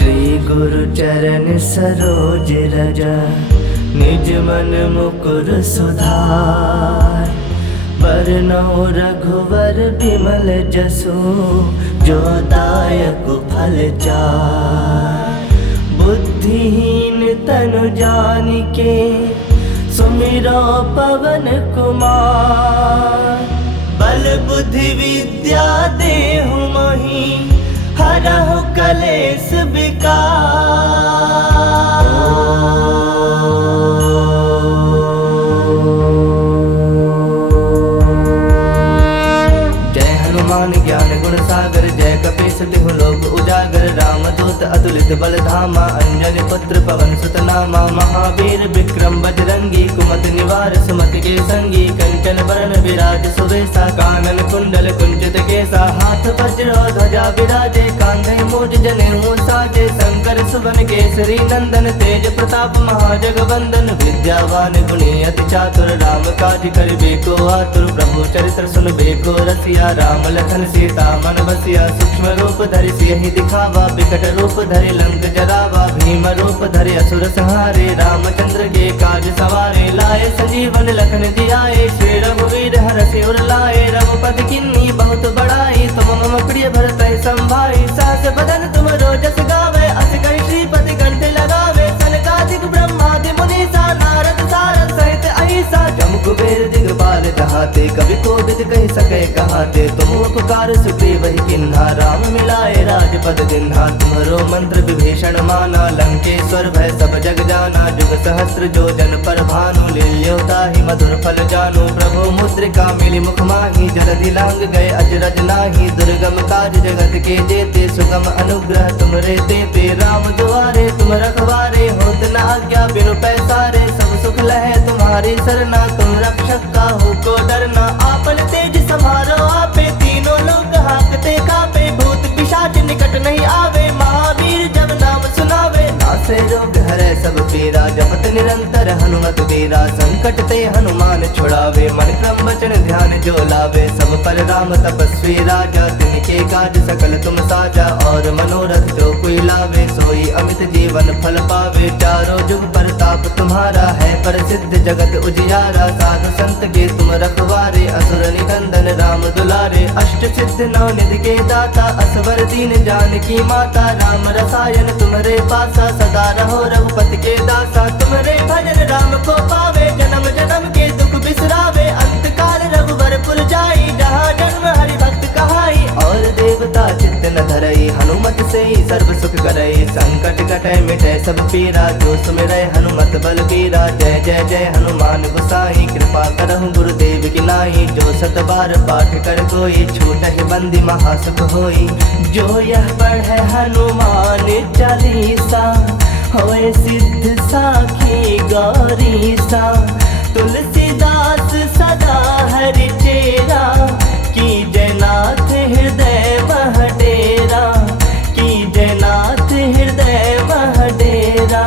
श्री गुरु चरण सरोज रज, निज मन मुकुर सुधार। बरनउँ रघुवर बिमल जसु, जो दायक फल चार। बुद्धिहीन तनु जानिके, सुमिरो पवन कुमार। बल बुद्धि विद्या देहु मोहि, हरहु कलेश विकार। जय हनुमान ज्ञान गुण सागर, जय कपीस तिहु लोक उजागर। रामदूत अतुलित बल धामा, अंजनी पुत्र पवन सुत नामा। महावीर विक्रम बजरंगी, कुमति निवार सुमति के संगी। कंचन बरन विराज सुबेसा, कानन कुंडल कुंचित केसा। हाथ वज्र ध्वजा विराजे, कांधे मूज जनेऊ साजे। शंकर सुवन केसरी नंदन, तेज प्रताप महाजगवंदन। विद्यावान गुणी अति चातुर, राम काज करिबे को आतुर। प्रभु चरित्र सुनबे को रसिया, राम लखन सीता मन बसिया। सूक्ष्म रूप धरि सियहि दिखावा, बिकट रूप धरि लंक जरावा। भीम रूप धरि असुर संहारे, रामचंद्र के काज सवारे। लाए संजीवन लखन जियाए, श्री रघुवीर हरषि उर लाए। रघुपति किन्नी बहुत बड़ाई, तुम मम प्रिय भरतहि संभाई। सहस बदन तुम रोजस गावे, अस कहि श्रीपति कंठ लगावे। सनकादिक ब्रह्मादि मुनीसा, नारद सारद सहित अहिसा। जम कुबेर दिगपाल जहाते, कवि कोविद कहि सकै कहाते। तुम उपकार सुग्रीव ही किन्हा, राम मिलाए राजपद दिन्हा। तुम्हरो मंत्र विभीषण माना, लंकेश्वर भय सब जग जाना। जुग सहस्त्र जो जन पर भानु, लील्यो ताहि मधुर फल जानु। प्रभु मुद्रिका मिली मुख माहि, जलधि लांग गए अजरज नाही। दुर्गम काज जगत के जेते, सुगम अनुग्रह तुमरे तेते। राम दुआरे तुम रखवारे, होत न आज्ञा बिनु पैसारे। सब सुख लहै तुम्हारी सरना, तुम रक्षक काहू को डरना। आपन तेज समारो आपे, तीनों लोग हांकते कांपे। भूत पिशाच निकट नहीं आवे, महावीर जब नाम सुनावे। नासे रोग हरै सब पीरा, जपत निरंतर हनुमत वीरा। संकट ते हनुमान छुड़ावे, मन क्रम वचन ध्यान जो लावे। सब पर राम तपस्वी राजा, तिनके काज सकल तुम साजा। और मनोरथ जो कोई लावे, सोई अमित जीवन फल पावे। चारों जुग परताप तुम्हारा है, प्रसिद्ध जगत उजियारा। साधु संत के तुम रखवारे, असुर निकंदन राम दुलारे। अष्ट सिद्ध नौ निधि के दाता, असवर दीन जानकी माता। राम रसायन तुम्हारे पासा, सदा रहो रघुपति के दासा। तुम्हारे भजन राम को पावे, जन्म जन्म के दुख बिसरावे। अंत काल रघुवर पुर जाई, जहाँ जन्म हरि भक्त कहाई। और देवता चित्त न धरई, हनुमत से ही सर्व सुख करई। संकट कटै मिटै सब पीरा, जो सुमिरै हनुमत बल बीरा। जय जय जय हनुमान गोसाई, कृपा करहु गुरुदेव की नाई। जो सत बार पाठ कर कोई, छूटहि बंदी महासुख होई। जो यह पढ़ै हनुमान चालीसा, होए सिद्ध साखी गौरीसा। तुलसीदास सदा हरि चेरा, कीजय नाथ हृदय मह डेरा। कीजय नाथ हृदय मह डेरा।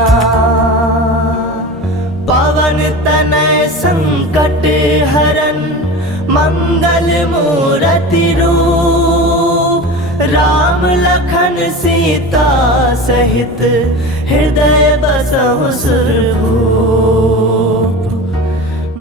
पवन तनय संकट हरन, मंगल मूरति रूप। राम लखन सीता सहित, हृदय बसहु सुरभूप।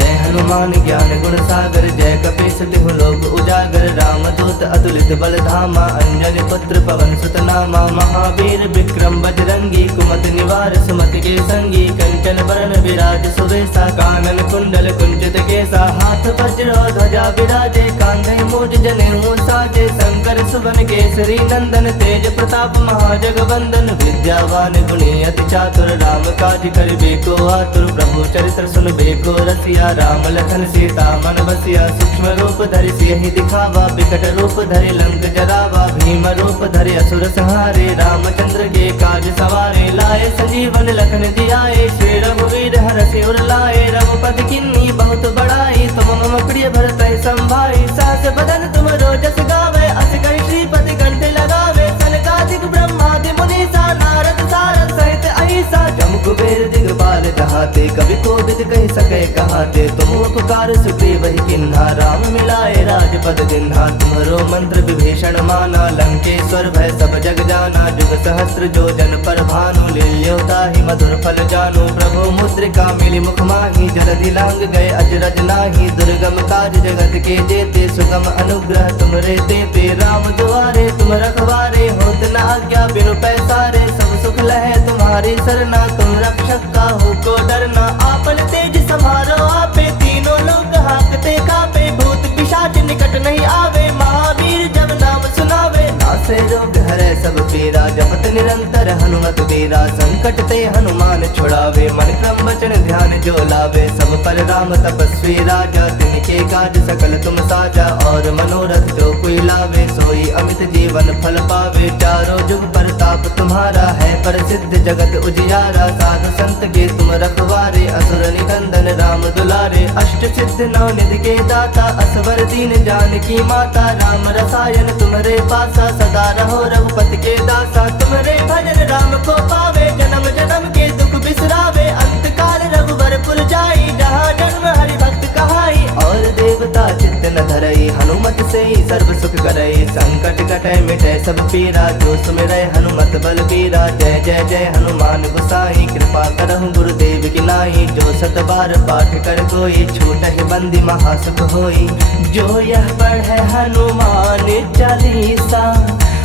जय हनुमान ज्ञान गुण सागर, जय कपीस तिहु लोक उजागर। रामदूत अतुलित बल धामा, अंजनी पुत्र पवन सुत नामा। महावीर विक्रम बजरंगी, कुमति निवार सुमति के संगी। कंचन बरन विराज सुबेसा, कानन कुंडल कुंचित केसा। हाथ वज्र ध्वजा विराजे, कांधे मूज जनेऊ साजे। शंकर सुवन केसरी नंदन, तेज प्रताप महाजगवंदन। विद्यावान गुणी अति चातुर, राम काज करिबे को आतुर। प्रभु चरित्र सुनबे को रसिया, राम लखन सीता मन बसिया। सूक्ष्म रूप धरि सियहि दिखावा, बिकट रूप धरि लंक जरावा। भीम रूप धरि असुर संहारे, रामचंद्र के काज सवारे। लाए संजीवन लखन जियाए, श्री रघुवीर हरषि उर लाए। रघुपति किन्नी बहुत बड़ाई, तुम मम प्रिय भरतहि संभाई। सहस बदन तुम रोजस गावे, अस कहि श्रीपति कंठ लगावे। सनकादिक ब्रह्मादि मुनीसा, नारद सारद सहित अहिसा। जम कुबेर दिगपाल जहाते, कवि कोविद कहि सकै कहाते। तुम उपकार सुग्रीव ही किन्हा, राम मिला मिलाए राजपद दिन्हा। तुम्हारो मंत्र विभीषण माना, लंकेश्वर भय सब जग जाना। जुग सहस्त्र जो जन पर भानु, लील्योताहि मधुर फल जानु। प्रभु मुद्रिका मिली मुख माही, जलधि लांग गए अजरज नाही। दुर्गम काज जगत के जेते, सुगम अनुग्रह तुमरे तेते। राम दुआरे तुम रखवारे, होत न आज्ञा बिनु पैसारे। सब सुख लहे तुम्हारी सरना, तुम रक्षक काहू को डरना। आपन तेज समारो आपे, तीनों लोग हाकते कापे। भूत पिशाच निकट नहीं आवे, महावीर जब नाम सुनावे। नासे रोग हरै सब पीरा, जपत निरंतर हनुमत वीरा। संकट ते हनुमान छुड़ावे, मन क्रम वचन ध्यान जो लावे। सब पर राम तपस्वी राजा, तिनके काज सकल तुम साजा। और मनोरथ जो कोई लावे, सोई अमित जीवन फल पावे। चारों जुग परताप तुम्हारा है, प्रसिद्ध जगत उजियारा। साधु संत के तुम रखवारे, असुर निकंदन राम दुलारे। अष्ट सिद्ध नौ निधि के दाता, असवर दीन जानकी माता। राम रसायन तुम्हारे पासा, सदा रहो रघुपति के दासा। तुम्हारे भजन राम को पावे, जन्म जन्म के दुख बिसरावे। अंत काल रघुवर पुर जाई, जहाँ जन्म हरि भक्त कहाई। और देवता चित्त न धरई, हनुमत से ही सर्व सुख करई। संकट कटै मिटै सब पीरा, जो सुमिरै हनुमत बल बीरा। जय जय जय हनुमान गोसाई, कृपा करहु गुरुदेव की नाई। जो सत बार पाठ कर कोई, छूटहि बंदी महासुख होई। जो यह पढ़ै हनुमान चालीसा,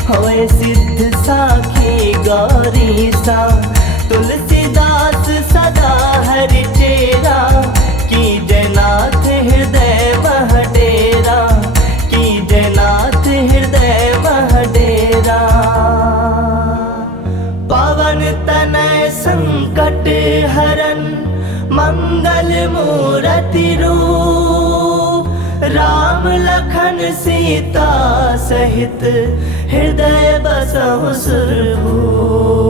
होए सिद्ध साखी गौरीसा। तुलसीदास सदा हरि चेरा, की जयनाथ हृदय मह डेरा। की जयनाथ हृदय मह डेरा। पवन तनय संकट हरन, मंगल मूरति रूप। राम लखन सीता सहित, हृदय बसहु सुरभूप।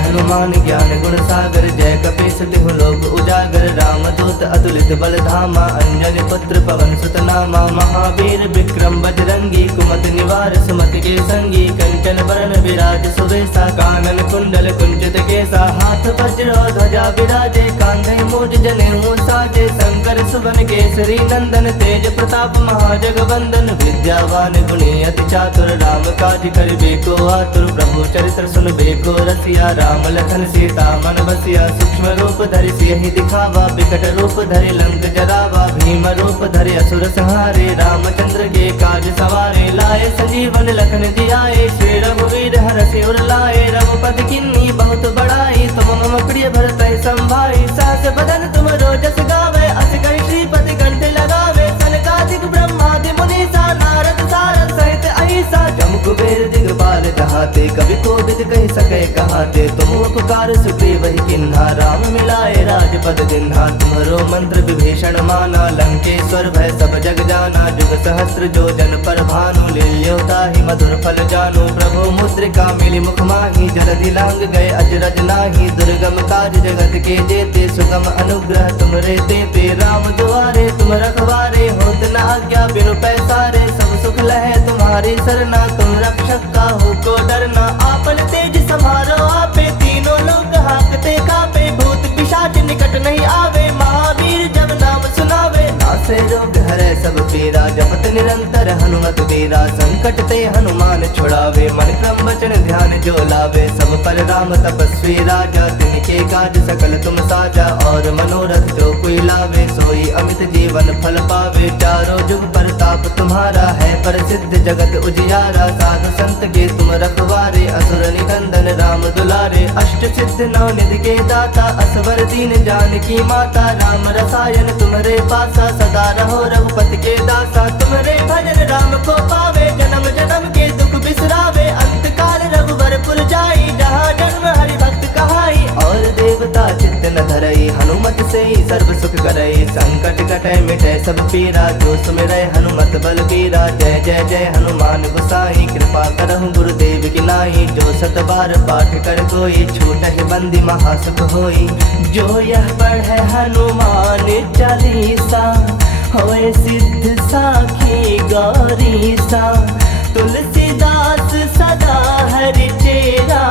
हनुमान ज्ञान गुण सागर, जय कपीस तिहु लोक उजागर। राम दूत अतुलित बल धामा, अंजनी पुत्र पवन सुत नामा। महावीर विक्रम बजरंगी, कुमति निवार सुमति के संगी। कंचन बरन विराज सुबेसा, कानन कुंडल कुंचित केसा। हाथ वज्र ध्वजा विराजे, कांधे मूज जनेऊ साजे। शंकर सुवन केसरी नंदन, तेज प्रताप महाजगवंदन। विद्यावान गुणी अति चातुर, राम काज करिबे को आतुर। प्रभु चरित्र सुनबे को रसिया, राम लखन सीता मन बसिया। सूक्ष्म रूप धरि सियहि दिखावा, बिकट रूप धरि लंक जरावा। भीम रूप धरि असुर संहारे, रामचंद्र के काज सवारे। लाए संजीवन लखन जियाए, श्री रघुवीर हरषि उर लाए। रघुपति किन्नी बहुत बड़ाई, तुम मम प्रिय भरत संभाई। सहस बदन तुम रोजस गावे, अस कहि श्रीपति कंठ लगावे। सनकादिक ब्रह्मादि मुनीसा, नारद सारद सहित अहिसा। जम कुबेर दिगपाल जहाते, कवि कोविद कहि सकै कहाते। तुम उपकार सुग्रीव ही किन्हा, राम मिलाए राजपद दिन्हा। तुम्हारो मंत्र विभीषण माना, लंकेश्वर भय सब जग जाना। जुग सहस्त्र जो जन पर भानु, लील्योताहि मधुर फल जानु। प्रभु मुद्रिका मिली मुख माही, जलधि लांग गए अजरज नाही। दुर्गम काज जगत के जेते, सुगम अनुग्रह तुमरे तेते। राम दुआरे तुम रखवारे, होत न आज्ञा बिनु पैसारे। सब सुख लहे तुम्हारी सरना, तुम रक्षक काहू को डरना। आपन तेज समारो आपे, तीनों लोग हाकते कापे। भूत पिशाच निकट नहीं आवे, महावीर जब नाम सुनावे। नासे रोग हरै सब पीरा, जपत निरंतर हनुमत वीरा। संकट ते हनुमान छुड़ावे, मन क्रम वचन ध्यान जो लावे। सब पर राम तपस्वी राजा, तिनके काज सकल तुम साजा। और मनोरथ जो कोई लावे, सोई अमित जीवन फल पावे। चारों जुग परताप तुम्हारा है, प्रसिद्ध जगत उजियारा। साधु संत के तुम रखवारे, असुर निकंदन राम दुलारे। अष्ट सिद्ध नौ निधि के दाता, असवर दीन जानकी माता। राम रसायन तुम्हारे पासा, सदा रहो रघुपति के दासा। तुम्हारे भजन राम को पावे, जन्म जन्म के दुख बिसरावे। अंत काल रघुवर पुर जाई, जहाँ जन्म हरि भक्त कहाई। और देवता चित्त न धरई, हनुमत से ही सर्व सुख करई। संकट कटै मिटै सब पीरा, जो सुमिरै हनुमत बल बीरा। जय जय जय हनुमान गोसाई, कृपा करहु गुरुदेव की नाई। जो सत बार पाठ कर कोई, छूटहि बंदी महासुख होई। जो यह पढ़ै हनुमान चालीसा, होए सिद्ध साखी गौरीसा। तुलसीदास सदा हरि चेरा,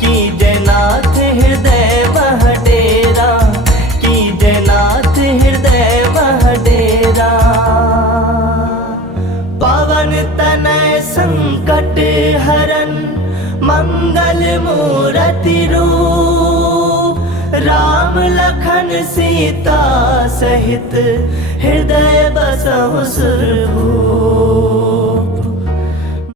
की जयनाथ हृदय मह डेरा। की जयनाथ हृदय मह डेरा। संकट हरन मंगल मूरति रूप, राम लखन सीता सहित हृदय बसहु सुरभूप।